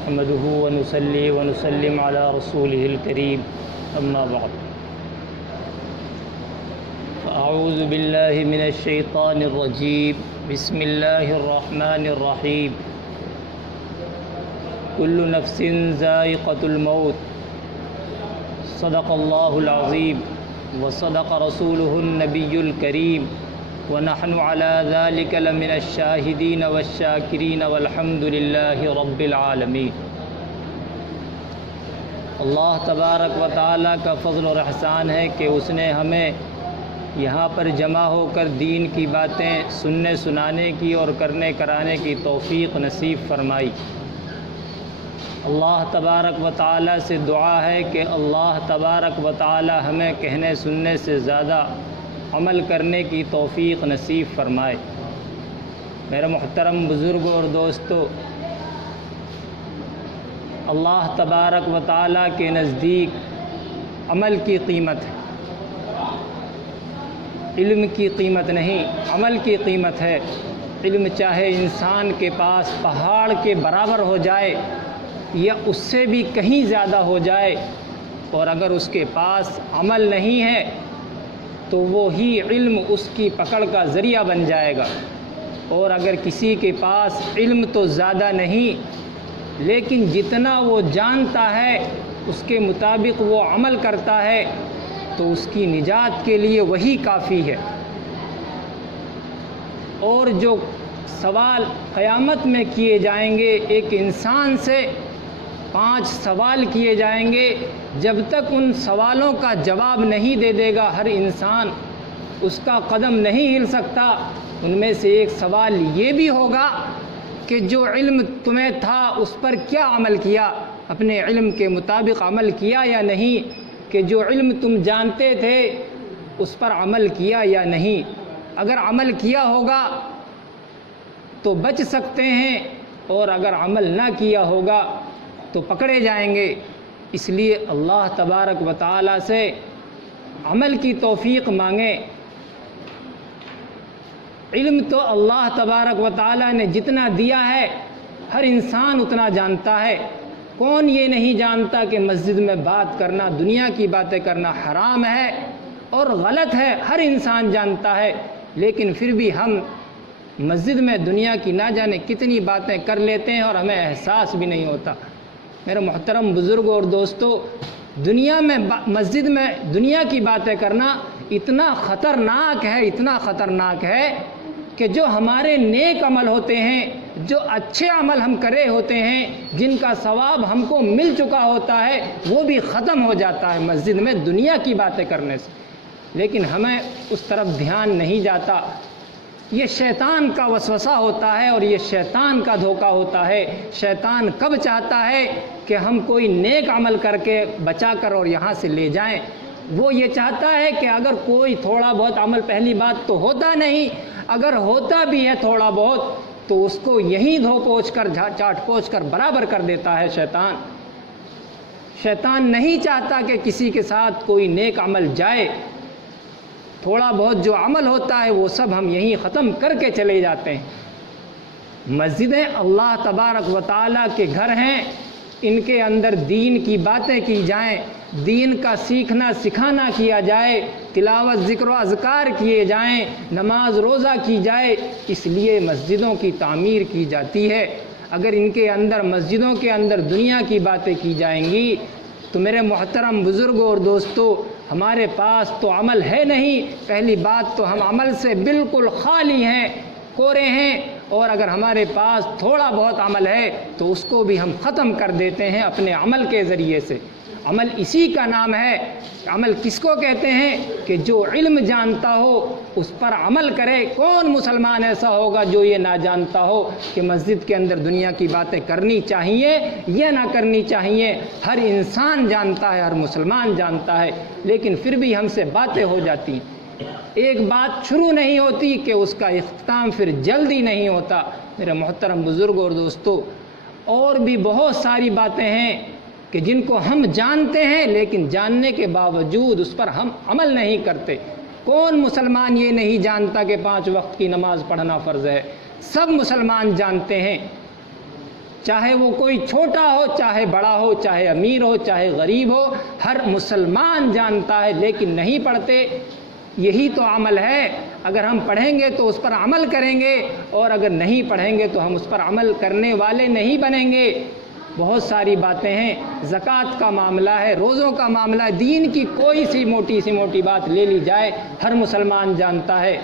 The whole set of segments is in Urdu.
نحمده ونصلي ونسلم على رسوله الكريم أما بعد فأعوذ بالله من الشيطان الرجيم بسم الله الرحمن الرحيم كل نفس ذائقة الموت صدق الله العظيم وصدق رسوله النبي الكريم ونحن على ذلك لمن الشاهدين والشاكرين والحمد لله رب العالمين۔ اللہ تبارک و تعالیٰ کا فضل اور احسان ہے کہ اس نے ہمیں یہاں پر جمع ہو کر دین کی باتیں سننے سنانے کی اور کرنے کرانے کی توفیق نصیب فرمائی۔ اللہ تبارک و تعالیٰ سے دعا ہے کہ اللہ تبارک و تعالیٰ ہمیں کہنے سننے سے زیادہ عمل کرنے کی توفیق نصیب فرمائے۔ میرے محترم بزرگوں اور دوستو، اللہ تبارک و تعالیٰ کے نزدیک عمل کی قیمت ہے، علم کی قیمت نہیں، عمل کی قیمت ہے۔ علم چاہے انسان کے پاس پہاڑ کے برابر ہو جائے یا اس سے بھی کہیں زیادہ ہو جائے، اور اگر اس کے پاس عمل نہیں ہے تو وہی علم اس کی پکڑ کا ذریعہ بن جائے گا۔ اور اگر کسی کے پاس علم تو زیادہ نہیں لیکن جتنا وہ جانتا ہے اس کے مطابق وہ عمل کرتا ہے تو اس کی نجات کے لیے وہی کافی ہے۔ اور جو سوال قیامت میں کیے جائیں گے، ایک انسان سے 5 سوال کیے جائیں گے، جب تک ان سوالوں کا جواب نہیں دے دے گا ہر انسان، اس کا قدم نہیں ہل سکتا۔ ان میں سے ایک سوال یہ بھی ہوگا کہ جو علم تمہیں تھا اس پر کیا عمل کیا، اپنے علم کے مطابق عمل کیا یا نہیں، کہ جو علم تم جانتے تھے اس پر عمل کیا یا نہیں۔ اگر عمل کیا ہوگا تو بچ سکتے ہیں، اور اگر عمل نہ کیا ہوگا تو پکڑے جائیں گے۔ اس لیے اللہ تبارک و تعالیٰ سے عمل کی توفیق مانگیں۔ علم تو اللہ تبارک و تعالیٰ نے جتنا دیا ہے ہر انسان اتنا جانتا ہے۔ کون یہ نہیں جانتا کہ مسجد میں بات کرنا، دنیا کی باتیں کرنا حرام ہے اور غلط ہے، ہر انسان جانتا ہے، لیکن پھر بھی ہم مسجد میں دنیا کی نہ جانے کتنی باتیں کر لیتے ہیں اور ہمیں احساس بھی نہیں ہوتا۔ میرے محترم بزرگوں اور دوستو، دنیا میں مسجد میں دنیا کی باتیں کرنا اتنا خطرناک ہے، اتنا خطرناک ہے کہ جو ہمارے نیک عمل ہوتے ہیں، جو اچھے عمل ہم کرے ہوتے ہیں، جن کا ثواب ہم کو مل چکا ہوتا ہے، وہ بھی ختم ہو جاتا ہے مسجد میں دنیا کی باتیں کرنے سے۔ لیکن ہمیں اس طرف دھیان نہیں جاتا۔ یہ شیطان کا وسوسہ ہوتا ہے اور یہ شیطان کا دھوکہ ہوتا ہے۔ شیطان کب چاہتا ہے کہ ہم کوئی نیک عمل کر کے بچا کر اور یہاں سے لے جائیں، وہ یہ چاہتا ہے کہ اگر کوئی تھوڑا بہت عمل، پہلی بات تو ہوتا نہیں، اگر ہوتا بھی ہے تھوڑا بہت تو اس کو یہیں دھو پوچھ کر چاٹ پوچھ کر برابر کر دیتا ہے شیطان۔ شیطان نہیں چاہتا کہ کسی کے ساتھ کوئی نیک عمل جائے۔ تھوڑا بہت جو عمل ہوتا ہے وہ سب ہم یہیں ختم کر کے چلے جاتے ہیں۔ مسجدیں اللہ تبارک و تعالیٰ کے گھر ہیں، ان کے اندر دین کی باتیں کی جائیں، دین کا سیکھنا سکھانا کیا جائے، تلاوت ذکر و اذکار کیے جائیں، نماز روزہ کی جائے، اس لیے مسجدوں کی تعمیر کی جاتی ہے۔ اگر ان کے اندر، مسجدوں کے اندر دنیا کی باتیں کی جائیں گی تو میرے محترم بزرگوں اور دوستو، ہمارے پاس تو عمل ہے نہیں۔ پہلی بات تو ہم عمل سے بالکل خالی ہیں، کورے ہیں، اور اگر ہمارے پاس تھوڑا بہت عمل ہے تو اس کو بھی ہم ختم کر دیتے ہیں اپنے عمل کے ذریعے سے۔ عمل اسی کا نام ہے۔ عمل کس کو کہتے ہیں؟ کہ جو علم جانتا ہو اس پر عمل کرے۔ کون مسلمان ایسا ہوگا جو یہ نہ جانتا ہو کہ مسجد کے اندر دنیا کی باتیں کرنی چاہیے یا نہ کرنی چاہیے؟ ہر انسان جانتا ہے، ہر مسلمان جانتا ہے، لیکن پھر بھی ہم سے باتیں ہو جاتی ہیں۔ ایک بات شروع نہیں ہوتی کہ اس کا اختتام پھر جلدی نہیں ہوتا۔ میرے محترم بزرگوں اور دوستو، اور بھی بہت ساری باتیں ہیں کہ جن کو ہم جانتے ہیں لیکن جاننے کے باوجود اس پر ہم عمل نہیں کرتے۔ کون مسلمان یہ نہیں جانتا کہ 5 وقت کی نماز پڑھنا فرض ہے؟ سب مسلمان جانتے ہیں، چاہے وہ کوئی چھوٹا ہو، چاہے بڑا ہو، چاہے امیر ہو، چاہے غریب ہو، ہر مسلمان جانتا ہے، لیکن نہیں پڑھتے۔ یہی تو عمل ہے۔ اگر ہم پڑھیں گے تو اس پر عمل کریں گے، اور اگر نہیں پڑھیں گے تو ہم اس پر عمل کرنے والے نہیں بنیں گے۔ بہت ساری باتیں ہیں، زکوٰۃ کا معاملہ ہے، روزوں کا معاملہ ہے، دین کی کوئی سی موٹی بات لے لی جائے، ہر مسلمان جانتا ہے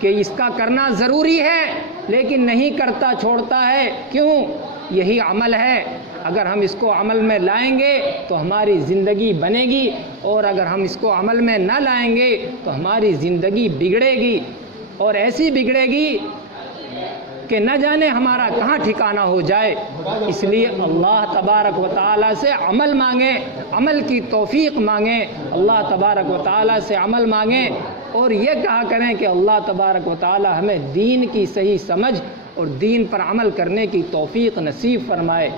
کہ اس کا کرنا ضروری ہے، لیکن نہیں کرتا، چھوڑتا ہے۔ کیوں؟ یہی عمل ہے۔ اگر ہم اس کو عمل میں لائیں گے تو ہماری زندگی بنے گی، اور اگر ہم اس کو عمل میں نہ لائیں گے تو ہماری زندگی بگڑے گی، اور ایسی بگڑے گی کہ نہ جانے ہمارا کہاں ٹھکانہ ہو جائے۔ اس لیے اللہ تبارک و تعالیٰ سے عمل مانگیں، عمل کی توفیق مانگیں، اللہ تبارک و تعالیٰ سے عمل مانگیں، اور یہ کہا کریں کہ اللہ تبارک و تعالیٰ ہمیں دین کی صحیح سمجھ اور دین پر عمل کرنے کی توفیق نصیب فرمائے۔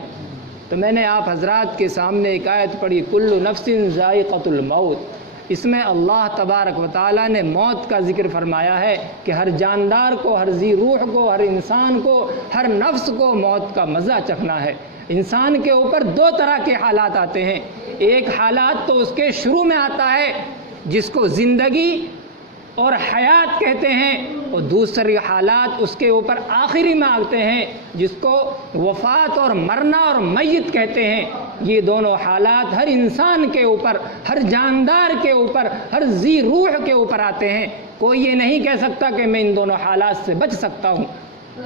تو میں نے آپ حضرات کے سامنے ایک آیت پڑھی، کل نفس ذائقۃ الموت۔ اس میں اللہ تبارک و تعالیٰ نے موت کا ذکر فرمایا ہے کہ ہر جاندار کو، ہر ذی روح کو، ہر انسان کو، ہر نفس کو موت کا مزہ چکھنا ہے۔ انسان کے اوپر دو طرح کے حالات آتے ہیں، ایک حالات تو اس کے شروع میں آتا ہے جس کو زندگی اور حیات کہتے ہیں، اور دوسری حالات اس کے اوپر آخری میں آتے ہیں جس کو وفات اور مرنا اور میت کہتے ہیں۔ یہ دونوں حالات ہر انسان کے اوپر، ہر جاندار کے اوپر، ہر ذی روح کے اوپر آتے ہیں۔ کوئی یہ نہیں کہہ سکتا کہ میں ان دونوں حالات سے بچ سکتا ہوں۔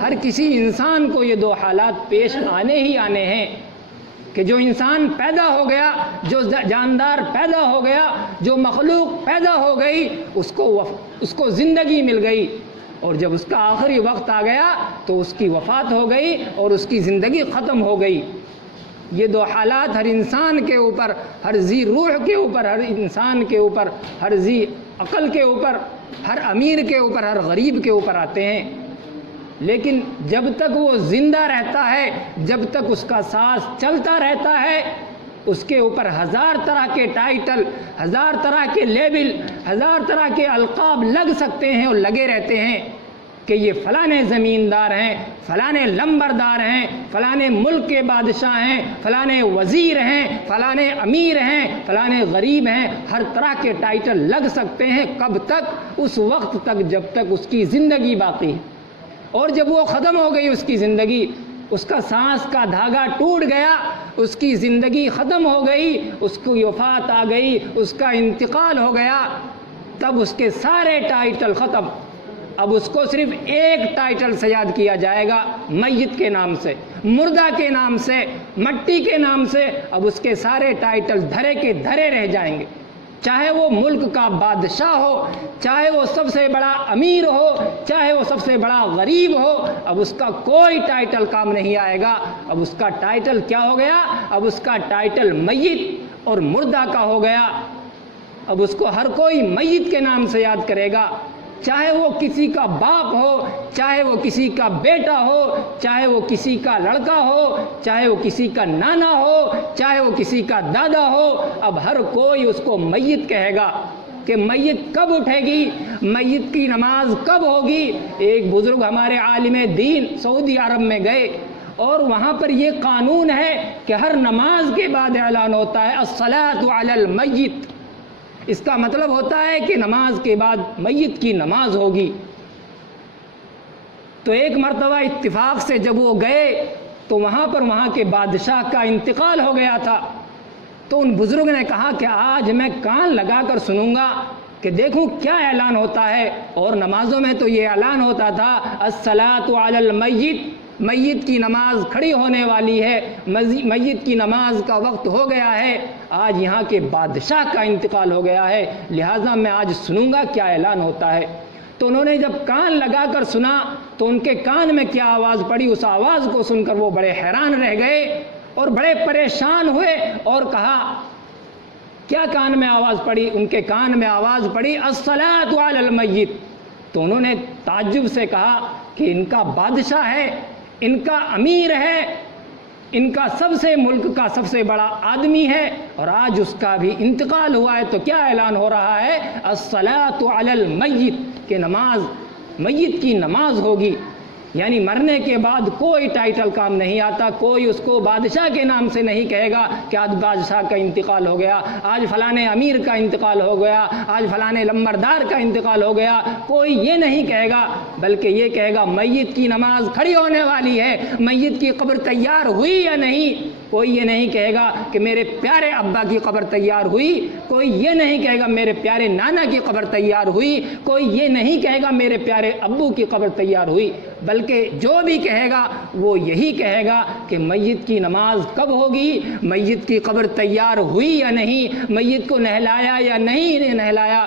ہر کسی انسان کو یہ دو حالات پیش آنے ہی آنے ہیں کہ جو انسان پیدا ہو گیا، جو جاندار پیدا ہو گیا، جو مخلوق پیدا ہو گئی، اس کو زندگی مل گئی، اور جب اس کا آخری وقت آ گیا تو اس کی وفات ہو گئی اور اس کی زندگی ختم ہو گئی۔ یہ دو حالات ہر انسان کے اوپر، ہر ذی روح کے اوپر، ہر انسان کے اوپر، ہر ذی عقل کے اوپر، ہر امیر کے اوپر، ہر غریب کے اوپر آتے ہیں۔ لیکن جب تک وہ زندہ رہتا ہے، جب تک اس کا سانس چلتا رہتا ہے، اس کے اوپر ہزار طرح کے ٹائٹل، ہزار طرح کے لیبل، ہزار طرح کے القاب لگ سکتے ہیں اور لگے رہتے ہیں کہ یہ فلانے زمیندار ہیں، فلانے لمبردار ہیں، فلانے ملک کے بادشاہ ہیں، فلانے وزیر ہیں، فلانے امیر ہیں، فلانے غریب ہیں۔ ہر طرح کے ٹائٹل لگ سکتے ہیں۔ کب تک؟ اس وقت تک جب تک اس کی زندگی باقی ہے، اور جب وہ ختم ہو گئی اس کی زندگی، اس کا سانس کا دھاگا ٹوٹ گیا، اس کی زندگی ختم ہو گئی، اس کی وفات آ گئی، اس کا انتقال ہو گیا، تب اس کے سارے ٹائٹل ختم۔ اب اس کو صرف ایک ٹائٹل سے یاد کیا جائے گا، میت کے نام سے، مردہ کے نام سے، مٹی کے نام سے۔ اب اس کے سارے ٹائٹل دھرے کے دھرے رہ جائیں گے، چاہے وہ ملک کا بادشاہ ہو، چاہے وہ سب سے بڑا امیر ہو، چاہے وہ سب سے بڑا غریب ہو، اب اس کا کوئی ٹائٹل کام نہیں آئے گا۔ اب اس کا ٹائٹل کیا ہو گیا؟ اب اس کا ٹائٹل میت اور مردہ کا ہو گیا۔ اب اس کو ہر کوئی میت کے نام سے یاد کرے گا، چاہے وہ کسی کا باپ ہو، چاہے وہ کسی کا بیٹا ہو، چاہے وہ کسی کا لڑکا ہو، چاہے وہ کسی کا نانا ہو، چاہے وہ کسی کا دادا ہو، اب ہر کوئی اس کو میت کہے گا۔ کہ میت کب اٹھے گی، میت کی نماز کب ہوگی؟ ایک بزرگ ہمارے عالم دین سعودی عرب میں گئے، اور وہاں پر یہ قانون ہے کہ ہر نماز کے بعد اعلان ہوتا ہے الصلاۃ علی المیت۔ اس کا مطلب ہوتا ہے کہ نماز کے بعد میت کی نماز ہوگی۔ تو ایک مرتبہ اتفاق سے جب وہ گئے تو وہاں کے بادشاہ کا انتقال ہو گیا تھا، تو ان بزرگ نے کہا کہ آج میں کان لگا کر سنوں گا کہ دیکھوں کیا اعلان ہوتا ہے۔ اور نمازوں میں تو یہ اعلان ہوتا تھا الصلاۃ علی المیت، میت کی نماز کھڑی ہونے والی ہے، میت کی نماز کا وقت ہو گیا ہے۔ آج یہاں کے بادشاہ کا انتقال ہو گیا ہے، لہٰذا میں آج سنوں گا کیا اعلان ہوتا ہے۔ تو انہوں نے جب کان لگا کر سنا تو ان کے کان میں کیا آواز پڑی، اس آواز کو سن کر وہ بڑے حیران رہ گئے اور بڑے پریشان ہوئے، اور کہا کیا کان میں آواز پڑی؟ ان کے کان میں آواز پڑی الصلاۃ علی المیت۔ تو انہوں نے تعجب سے کہا کہ ان کا بادشاہ ہے، ان کا امیر ہے، ان کا سب سے ملک کا سب سے بڑا آدمی ہے، اور آج اس کا بھی انتقال ہوا ہے، تو کیا اعلان ہو رہا ہے الصلاۃ علی المیت، کہ نماز، میت کی نماز ہوگی۔ یعنی مرنے کے بعد کوئی ٹائٹل کام نہیں آتا، کوئی اس کو بادشاہ کے نام سے نہیں کہے گا کہ آج بادشاہ کا انتقال ہو گیا، آج فلاں امیر کا انتقال ہو گیا، آج فلاں لمبردار کا انتقال ہو گیا، کوئی یہ نہیں کہے گا، بلکہ یہ کہے گا میت کی نماز کھڑی ہونے والی ہے، میت کی قبر تیار ہوئی یا نہیں۔ کوئی یہ نہیں کہے گا کہ میرے پیارے ابا کی قبر تیار ہوئی، کوئی یہ نہیں کہے گا میرے پیارے نانا کی قبر تیار ہوئی، کوئی یہ نہیں کہے گا میرے پیارے ابو کی قبر تیار ہوئی، بلکہ جو بھی کہے گا وہ یہی کہے گا کہ میت کی نماز کب ہوگی، میت کی قبر تیار ہوئی یا نہیں، میت کو نہلایا یا نہیں نہلایا۔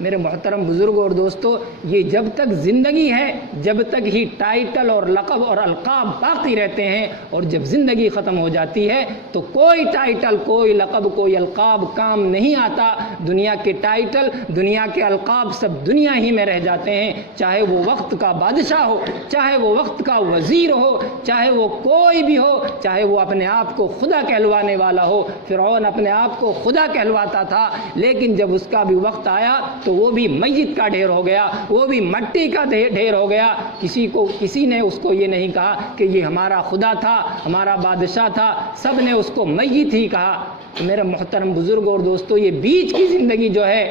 میرے محترم بزرگوں اور دوستو، یہ جب تک زندگی ہے جب تک ہی ٹائٹل اور لقب اور القاب باقی رہتے ہیں، اور جب زندگی ختم ہو جاتی ہے تو کوئی ٹائٹل، کوئی لقب، کوئی القاب کام نہیں آتا۔ دنیا کے ٹائٹل، دنیا کے القاب سب دنیا ہی میں رہ جاتے ہیں، چاہے وہ وقت کا بادشاہ ہو، چاہے وہ وقت کا وزیر ہو، چاہے وہ کوئی بھی ہو، چاہے وہ اپنے آپ کو خدا کہلوانے والا ہو۔ فرعون اپنے آپ کو خدا کہلواتا تھا، لیکن جب اس کا بھی وقت آیا تو وہ بھی میت کا ڈھیر ہو گیا، وہ بھی مٹی کا ڈھیر ہو گیا۔ کسی نے اس کو یہ نہیں کہا کہ یہ ہمارا خدا تھا، ہمارا بادشاہ تھا، سب نے اس کو میت ہی کہا۔ میرے محترم بزرگ اور دوستو، یہ بیچ کی زندگی جو ہے،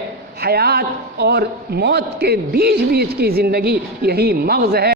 حیات اور موت کے بیچ کی زندگی، یہی مغز ہے۔